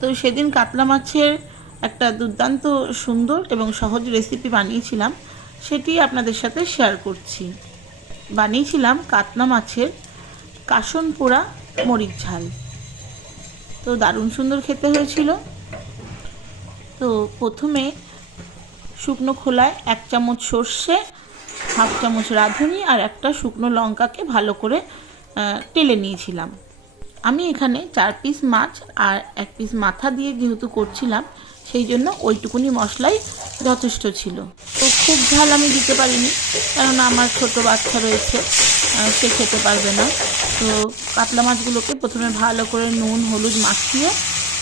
তো সেদিন কাতলা মাছের একটা দুর্দান্ত সুন্দর এবং সহজ রেসিপি বানিয়েছিলাম, সেটি আপনাদের সাথে শেয়ার করছি। বানিয়েছিলাম কাতলা মাছের কাসন পোড়া মরিচ ঝাল। তো দারুণ সুন্দর খেতে হয়েছিল। তো প্রথমে শুকনো খোলায় 1 চামচ সর্ষে, 1/2 চামচ রাঁধুনি আর একটা শুকনো লঙ্কাকে ভালো করে টেলে নিয়েছিলাম। আমি এখানে 4 পিস মাছ আর 1 পিস মাথা দিয়ে যেহেতু করছিলাম, সেই জন্য ওইটুকুনি মশলাই যথেষ্ট ছিল। তো খুব ঝাল আমি দিতে পারিনি, কারণ আমার ছোট বাচ্চা রয়েছে, সে খেতে পারবে না। তো কাতলা মাছগুলোকে প্রথমে ভালো করে নুন হলুদ মাখিয়ে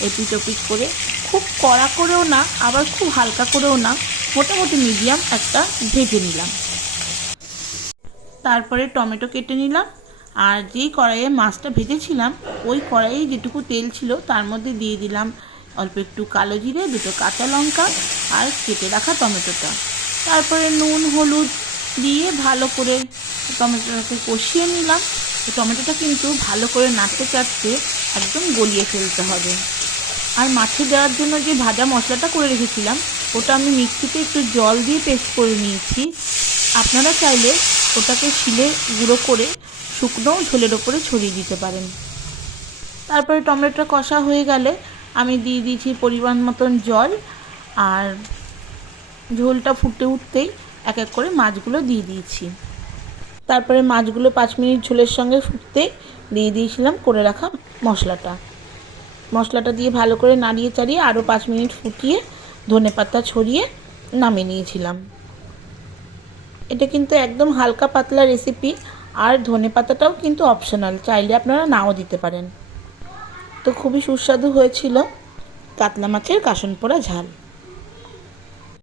এপিট ওপিট করে, খুব কড়া করেও না আবার খুব হালকা করেও না, মোটামুটি মিডিয়াম একটা ভেজে নিলাম। তারপরে টমেটো কেটে নিলাম, আর যেই কড়াইয়ে মাছটা ভেজেছিলাম ওই কড়াইয়ে যেটুকু তেল ছিল তার মধ্যে দিয়ে দিলাম অল্প একটু কালো জিরে, 2টো কাঁচা লঙ্কা আর কেটে রাখা টমেটোটা। তারপরে নুন হলুদ দিয়ে ভালো করে টমেটোটাকে কষিয়ে নিলাম। টমেটোটা কিন্তু ভালো করে নাড়তে চাড়তে একদম গলিয়ে ফেলতে হবে। আর মাছে দেওয়ার জন্য যে ভাজা মশলাটা করে রেখেছিলাম, ওটা আমি মিক্সিতে একটু জল দিয়ে পেস্ট করে নিয়েছি। আপনারা চাইলে ওটাকে শিলে গুঁড়ো করে শুকনো ঝোলের ওপরে ছড়িয়ে দিতে পারেন। তারপরে টমেটোটা কষা হয়ে গেলে আমি দিয়ে দিয়েছি পরিমাণ মতন জল, আর ঝোলটা ফুটে উঠতেই এক এক করে মাছগুলো দিয়ে দিয়েছি। তারপরে মাছগুলো 5 মিনিট ঝোলের সঙ্গে ফুটতে দিয়ে দিয়েছিলাম করে রাখা মশলাটা দিয়ে ভালো করে নাড়িয়ে চাড়িয়ে আরও 5 মিনিট ফুটিয়ে ধনেপাতা ছড়িয়ে নামিয়ে নিয়েছিলাম। এটা কিন্তু একদম হালকা পাতলা রেসিপি, আর ধনেপাতাটাও কিন্তু অপশনাল, চাইলে আপনারা নাও দিতে পারেন। তো খুবই সুস্বাদু হয়েছিল কাতলা মাছের কাসন পোড়া ঝাল।